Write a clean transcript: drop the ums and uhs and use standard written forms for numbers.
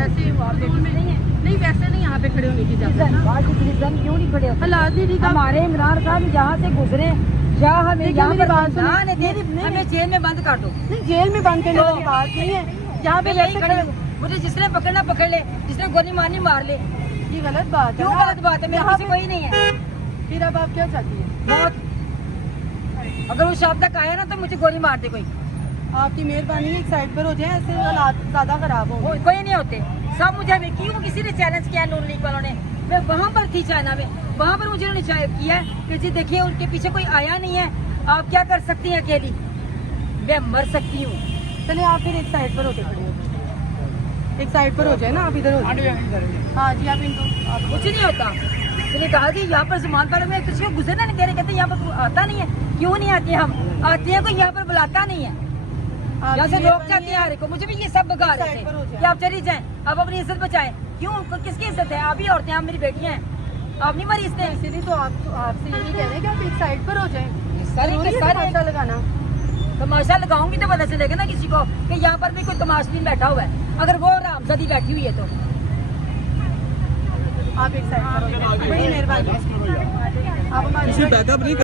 वैसे ही नहीं वैसे नहीं यहाँ पे खड़े होने की इजाजत। क्यों नहीं खड़े होते? हालात नहीं ठीक। हमारे इमरान खान यहाँ से गुजरे या हमें यहाँ पर हमें जेल में बंद कर दो। नहीं जेल में बंद करने वाली बात नहीं है, यहाँ पे यही खड़े मुझे जिसने पकड़ना पकड़ ले, जिसने गोली मारनी मार ले। ये गलत बात है। क्यों गलत बात है? मेरे पास कोई नहीं है। फिर अब आप क्या चाहती है? मौत। अगर वो शाम तक आया ना तो मुझे गोली मार दे कोई। आपकी मेहरबानी एक साइड पर हो जाए, ऐसे हालात ज्यादा खराब हो। कोई नहीं होते सब मुझे क्यों किसी ने चैलेंज किया नून लीग वालों ने। मैं वहाँ पर थी चाइना में, वहाँ पर मुझे उन्होंने किया कि जी देखिए उनके पीछे कोई आया नहीं है, आप क्या कर सकती हैं अकेली, मैं मर सकती हूँ। चलिए आप फिर एक साइड पर होते खड़े हो, एक साइड पर हो जाए ना, आप इधर हो जाए। हाँ जी आप इनको कुछ नहीं होता। मैंने कहा जी यहाँ पर जमान पर में किसी को गुजरना नहीं दे रहे, कहते यहाँ पर आता नहीं है। क्यों नहीं आते? हम आते हैं, कोई यहाँ पर बुलाता नहीं है, यहाँ से रोक जाते हैं हर को। मुझे भी ये सब बगा रहे थे कि आप चली जाएं, आप अपनी इज्जत बचाएं। क्यों? किसकी इज्जत है? आप ही औरतें, आप मेरी बेटियां हैं, आप नहीं मरी इसने। इसीलिए तो आपसे यही कह रहे हैं कि आप एक साइड पर हो जाएं। सारे तमाशा लगाना, तमाशा लगाऊंगी तो पता चलेगा ना किसी को कि यहाँ पर भी कोई तमाशबीन बैठा हुआ है। अगर वो रामजादी बैठी हुई है तो आप एक साइड पर हो जाए। बड़ी मेहरबानी, आप हमारी